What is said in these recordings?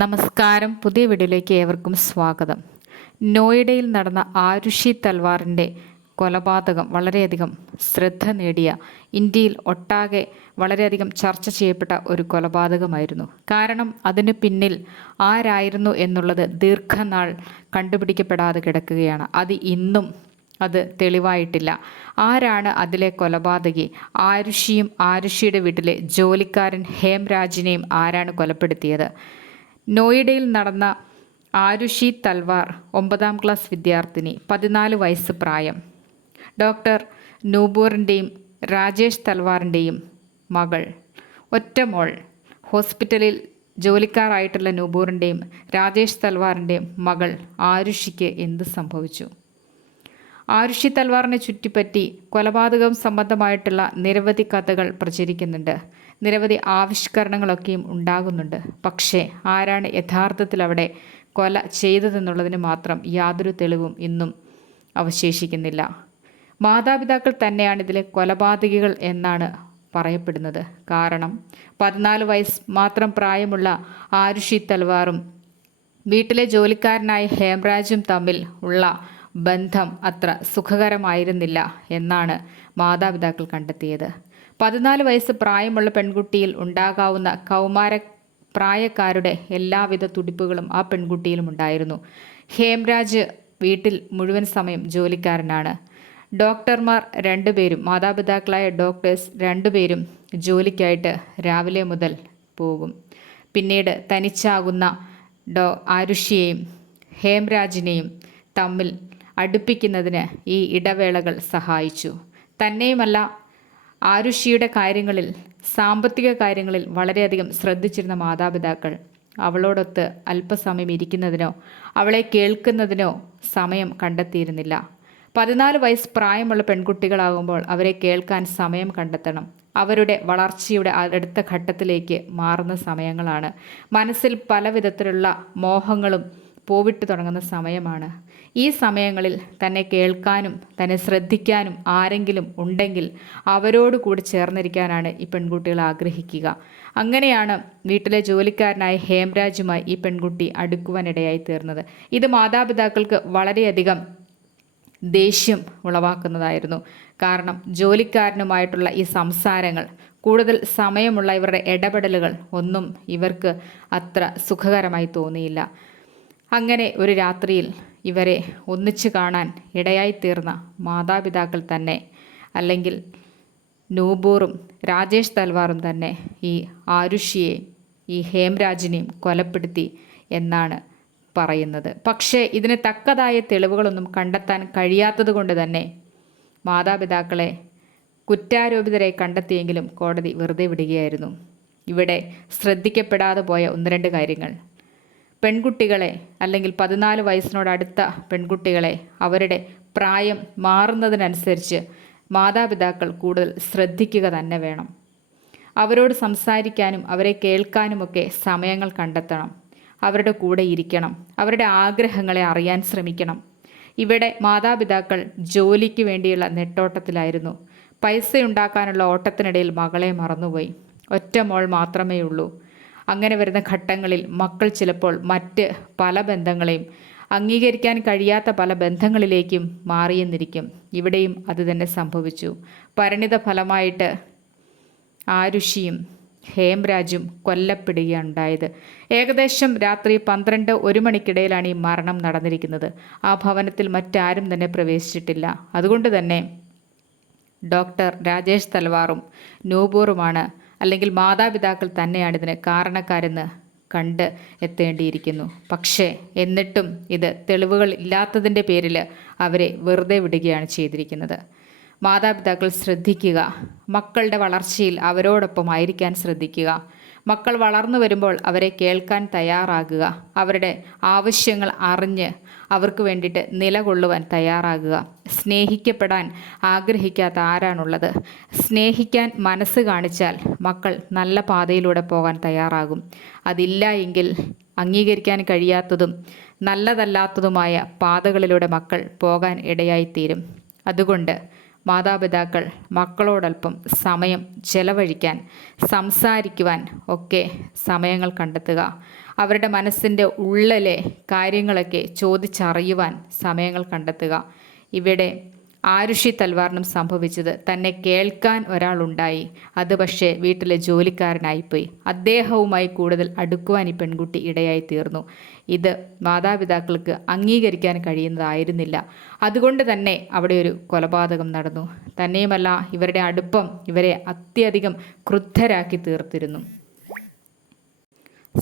നമസ്കാരം. പുതിയ വീഡിയോയിലേക്ക് ഏവർക്കും സ്വാഗതം. നോയിഡയിൽ നടന്ന ആരുഷി തൽവാറിന്റെ കൊലപാതകം വളരെയധികം ശ്രദ്ധ നേടിയ ഇന്ത്യയിൽ ഒട്ടാകെ വളരെയധികം ചർച്ച ചെയ്യപ്പെട്ട ഒരു കൊലപാതകമായിരുന്നു. കാരണം അതിന് പിന്നിൽ ആരായിരുന്നു എന്നുള്ളത് ദീർഘനാൾ കണ്ടുപിടിക്കപ്പെടാതെ കിടക്കുകയാണ്. അത് ഇന്നും അത് തെളിവായിട്ടില്ല. ആരാണ് അതിലെ കൊലപാതകി? ആരുഷിയും ആരുഷിയുടെ വീട്ടിലെ ജോലിക്കാരൻ ഹേംരാജിനെയും ആരാണ് കൊലപ്പെടുത്തിയത്? നോയിഡയിൽ നടന്ന ആരുഷി തൽവാർ ഒമ്പതാം ക്ലാസ് വിദ്യാർത്ഥിനി പതിനാല് വയസ്സ് പ്രായം. ഡോക്ടർ നൂബൂറിന്റെയും രാജേഷ് തൽവാറിന്റെയും മകൾ. ഒറ്റമോൾ ഹോസ്പിറ്റലിൽ ജോലിക്കാരായിട്ടുള്ള നൂബൂറിന്റെയും രാജേഷ് തൽവാറിന്റെയും മകൾ ആരുഷിക്ക് എന്ത് സംഭവിച്ചു? ആരുഷി തൽവാറിനെ ചുറ്റിപ്പറ്റി കൊലപാതകം സംബന്ധമായിട്ടുള്ള നിരവധി കഥകൾ പ്രചരിക്കുന്നുണ്ട്. നിരവധി ആവിഷ്കരണങ്ങളൊക്കെയും ഉണ്ടാകുന്നുണ്ട്. പക്ഷേ ആരാണ് യഥാർത്ഥത്തിൽ അവിടെ കൊല ചെയ്തതെന്നുള്ളതിന് മാത്രം യാതൊരു തെളിവും ഇന്നും അവശേഷിക്കുന്നില്ല. മാതാപിതാക്കൾ തന്നെയാണ് ഇതിലെ കൊലപാതകികൾ എന്നാണ് പറയപ്പെടുന്നത്. കാരണം പതിനാല് വയസ്സ് മാത്രം പ്രായമുള്ള ആരുഷി തൽവാറും വീട്ടിലെ ജോലിക്കാരനായ ഹേംരാജും തമ്മിൽ ഉള്ള ബന്ധം അത്ര സുഖകരമായിരുന്നില്ല എന്നാണ് മാതാപിതാക്കൾ കണ്ടെത്തിയത്. പതിനാല് വയസ്സ് പ്രായമുള്ള പെൺകുട്ടിയിൽ ഉണ്ടാകാവുന്ന കൗമാര പ്രായക്കാരുടെ എല്ലാവിധ തുടിപ്പുകളും ആ പെൺകുട്ടിയിലും ഉണ്ടായിരുന്നു. ഹേംരാജ് വീട്ടിൽ മുഴുവൻ സമയം ജോലിക്കാരനാണ്. ഡോക്ടർമാർ രണ്ടുപേരും മാതാപിതാക്കളായ ഡോക്ടേഴ്സ് രണ്ടുപേരും ജോലിക്കായിട്ട് രാവിലെ മുതൽ പോകും. പിന്നീട് തനിച്ചാകുന്ന ഡോ ആരുഷിയെയും ഹേംരാജിനെയും തമ്മിൽ അടുപ്പിക്കുന്നതിന് ഈ ഇടവേളകൾ സഹായിച്ചു. തന്നെയുമല്ല ആരുഷിയുടെ കാര്യങ്ങളിൽ സാമ്പത്തിക കാര്യങ്ങളിൽ വളരെയധികം ശ്രദ്ധിച്ചിരുന്ന മാതാപിതാക്കൾ അവളോടൊത്ത് അല്പസമയം ഇരിക്കുന്നതിനോ അവളെ കേൾക്കുന്നതിനോ സമയം കണ്ടെത്തിയിരുന്നില്ല. പതിനാല് വയസ്സ് പ്രായമുള്ള പെൺകുട്ടികളാകുമ്പോൾ അവരെ കേൾക്കാൻ സമയം കണ്ടെത്തണം. അവരുടെ വളർച്ചയുടെ അടുത്ത ഘട്ടത്തിലേക്ക് മാറുന്ന സമയങ്ങളാണ്. മനസ്സിൽ പല മോഹങ്ങളും പോവിട്ട് തുടങ്ങുന്ന സമയമാണ്. ഈ സമയങ്ങളിൽ തന്നെ കേൾക്കാനും തന്നെ ശ്രദ്ധിക്കാനും ആരെങ്കിലും ഉണ്ടെങ്കിൽ അവരോട് കൂടി ചേർന്നിരിക്കാനാണ് ഈ പെൺകുട്ടികൾ ആഗ്രഹിക്കുക. അങ്ങനെയാണ് വീട്ടിലെ ജോലിക്കാരനായ ഹേംരാജുമായി ഈ പെൺകുട്ടി അടുക്കുവാനിടയായി തീർന്നത്. ഇത് മാതാപിതാക്കൾക്ക് വളരെയധികം ദേഷ്യം ഉളവാക്കുന്നതായിരുന്നു. കാരണം ജോലിക്കാരനുമായിട്ടുള്ള ഈ സംസാരങ്ങൾ കൂടുതൽ സമയമുള്ള ഇവരുടെ ഇടപെടലുകൾ ഒന്നും ഇവർക്ക് അത്ര സുഖകരമായി തോന്നിയില്ല. അങ്ങനെ ഒരു രാത്രിയിൽ ഇവരെ ഒന്നിച്ചു കാണാൻ ഇടയായിത്തീർന്ന മാതാപിതാക്കൾ തന്നെ അല്ലെങ്കിൽ നൂബൂറും രാജേഷ് തൽവാറും തന്നെ ഈ ആരുഷിയെ ഈ ഹേംരാജിനെയും കൊലപ്പെടുത്തി എന്നാണ് പറയുന്നത്. പക്ഷേ ഇതിന് തക്കതായ തെളിവുകളൊന്നും കണ്ടെത്താൻ കഴിയാത്തത് കൊണ്ട് തന്നെ മാതാപിതാക്കളെ കുറ്റാരോപിതരെ കണ്ടെത്തിയെങ്കിലും കോടതി വെറുതെ വിടുകയായിരുന്നു. ഇവിടെ ശ്രദ്ധിക്കപ്പെടാതെ പോയ ഒന്ന് രണ്ട് കാര്യങ്ങൾ പെൺകുട്ടികളെ അല്ലെങ്കിൽ പതിനാല് വയസ്സിനോടടുത്ത പെൺകുട്ടികളെ അവരുടെ പ്രായം മാറുന്നതിനനുസരിച്ച് മാതാപിതാക്കൾ കൂടുതൽ ശ്രദ്ധിക്കുക തന്നെ വേണം. അവരോട് സംസാരിക്കാനും അവരെ കേൾക്കാനുമൊക്കെ സമയങ്ങൾ കണ്ടെത്തണം. അവരുടെ കൂടെ ഇരിക്കണം. അവരുടെ ആഗ്രഹങ്ങളെ അറിയാൻ ശ്രമിക്കണം. ഇവിടെ മാതാപിതാക്കൾ ജോലിക്ക് വേണ്ടിയുള്ള നെട്ടോട്ടത്തിലായിരുന്നു. പൈസ ഉണ്ടാക്കാനുള്ള ഓട്ടത്തിനിടയിൽ മകളെ മറന്നുപോയി. ഒറ്റ മോൾ മാത്രമേ ഉള്ളൂ അങ്ങനെ വരുന്ന ഘട്ടങ്ങളിൽ മക്കൾ ചിലപ്പോൾ മറ്റ് പല ബന്ധങ്ങളെയും അംഗീകരിക്കാൻ കഴിയാത്ത പല ബന്ധങ്ങളിലേക്കും മാറിയെന്നിരിക്കും. ഇവിടെയും അതുതന്നെ സംഭവിച്ചു. പരിണിത ഫലമായിട്ട് ആരുഷിയും ഹേംരാജും കൊല്ലപ്പെടുകയാണ് ഉണ്ടായത് ഏകദേശം രാത്രി പന്ത്രണ്ട് ഒരു മണിക്കിടയിലാണ് ഈ മരണം നടന്നിരിക്കുന്നത്. ആ ഭവനത്തിൽ മറ്റാരും തന്നെ പ്രവേശിച്ചിട്ടില്ല. അതുകൊണ്ട് തന്നെ ഡോക്ടർ രാജേഷ് തൽവാറും നൂബൂറുമാണ് അല്ലെങ്കിൽ മാതാപിതാക്കൾ തന്നെയാണ് ഇതിന് കാരണക്കാരെന്ന് കണ്ട് എത്തേണ്ടിയിരിക്കുന്നു. പക്ഷേ എന്നിട്ടും ഇത് തെളിവുകൾ ഇല്ലാത്തതിന്റെ പേരിൽ അവരെ വെറുതെ വിടുകയാണ് ചെയ്തിരിക്കുന്നത്. മാതാപിതാക്കൾ ശ്രദ്ധിക്കുക. മക്കളുടെ വളർച്ചയിൽ അവരോടൊപ്പം ആയിരിക്കാൻ ശ്രദ്ധിക്കുക. മക്കൾ വളർന്നു വരുമ്പോൾ അവരെ കേൾക്കാൻ തയ്യാറാകുക. അവരുടെ ആവശ്യങ്ങൾ അറിഞ്ഞ് അവർക്ക് വേണ്ടിയിട്ട് നിലകൊള്ളുവാൻ തയ്യാറാകുക. സ്നേഹിക്കപ്പെടാൻ ആഗ്രഹിക്കാത്ത ആരാണുള്ളത്? സ്നേഹിക്കാൻ മനസ്സ് കാണിച്ചാൽ മക്കൾ നല്ല പാതയിലൂടെ പോകാൻ തയ്യാറാകും. അതില്ല എങ്കിൽ അംഗീകരിക്കാൻ കഴിയാത്തതും നല്ലതല്ലാത്തതുമായ പാതകളിലൂടെ മക്കൾ പോകാൻ ഇടയായിത്തീരും. അതുകൊണ്ട് മാതാപിതാക്കൾ മക്കളോടൊപ്പം സമയം ചെലവഴിക്കാൻ സംസാരിക്കുവാൻ ഒക്കെ സമയങ്ങൾ കണ്ടെത്തുക. അവരുടെ മനസ്സിന്റെ ഉള്ളിലെ കാര്യങ്ങളൊക്കെ ചോദിച്ചറിയുവാൻ സമയങ്ങൾ കണ്ടെത്തുക. ഇവിടെ ആരുഷി തൽവാറിനും സംഭവിച്ചത് തന്നെ കേൾക്കാൻ ഒരാളുണ്ടായി. അത് പക്ഷേ വീട്ടിലെ ജോലിക്കാരനായിപ്പോയി. അദ്ദേഹവുമായി കൂടുതൽ അടുക്കുവാൻ ഈ പെൺകുട്ടി ഇടയായി തീർന്നു ഇത് മാതാപിതാക്കൾക്ക് അംഗീകരിക്കാൻ കഴിയുന്നതായിരുന്നില്ല. അതുകൊണ്ട് തന്നെ അവിടെ ഒരു കൊലപാതകം നടന്നു. തന്നെയുമല്ല ഇവരുടെ അടുപ്പം ഇവരെ അത്യധികം ക്രുദ്ധരാക്കി തീർത്തിരുന്നു.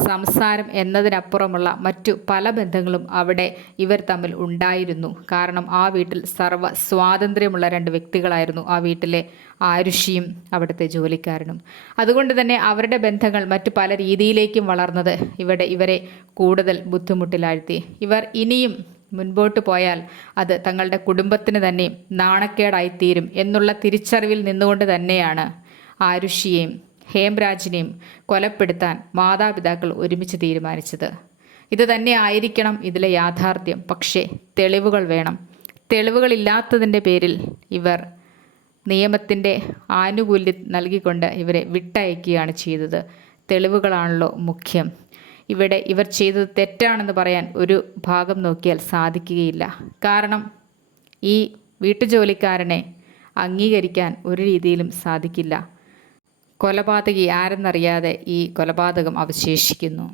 സംസാരം എന്നതിനപ്പുറമുള്ള മറ്റു പല ബന്ധങ്ങളും അവിടെ ഇവർ തമ്മിൽ ഉണ്ടായിരുന്നു. കാരണം ആ വീട്ടിൽ സർവ സ്വാതന്ത്ര്യമുള്ള രണ്ട് വ്യക്തികളായിരുന്നു. ആ വീട്ടിലെ ആരുഷിയും അവിടുത്തെ ജോലിക്കാരനും. അതുകൊണ്ട് തന്നെ അവരുടെ ബന്ധങ്ങൾ മറ്റു പല രീതിയിലേക്കും വളർന്നത് ഇവിടെ ഇവരെ കൂടുതൽ ബുദ്ധിമുട്ടിലാഴ്ത്തി. ഇവർ ഇനിയും മുൻപോട്ട് പോയാൽ അത് തങ്ങളുടെ കുടുംബത്തിന് തന്നെ നാണക്കേടായിത്തീരും എന്നുള്ള തിരിച്ചറിവിൽ നിന്നുകൊണ്ട് തന്നെയാണ് ആരുഷിയെയും ഹേംരാജിനെയും കൊലപ്പെടുത്താൻ മാതാപിതാക്കൾ ഒരുമിച്ച് തീരുമാനിച്ചത്. ഇത് തന്നെ ആയിരിക്കണം ഇതിലെ യാഥാർത്ഥ്യം. പക്ഷേ തെളിവുകൾ വേണം. തെളിവുകളില്ലാത്തതിന്റെ പേരിൽ ഇവർ നിയമത്തിന്റെ ആനുകൂല്യം നൽകിക്കൊണ്ട് ഇവരെ വിട്ടയക്കുകയാണ് ചെയ്തത്. തെളിവുകളാണല്ലോ മുഖ്യം. ഇവിടെ ഇവർ ചെയ്തത് തെറ്റാണെന്ന് പറയാൻ ഒരു ഭാഗം നോക്കിയാൽ സാധിക്കുകയില്ല. കാരണം ഈ വീട്ടുജോലിക്കാരനെ അംഗീകരിക്കാൻ ഒരു രീതിയിലും സാധിക്കില്ല. കൊലപാതകി ആരെന്നറിയാതെ ഈ കൊലപാതകം അവശേഷിക്കുന്നു.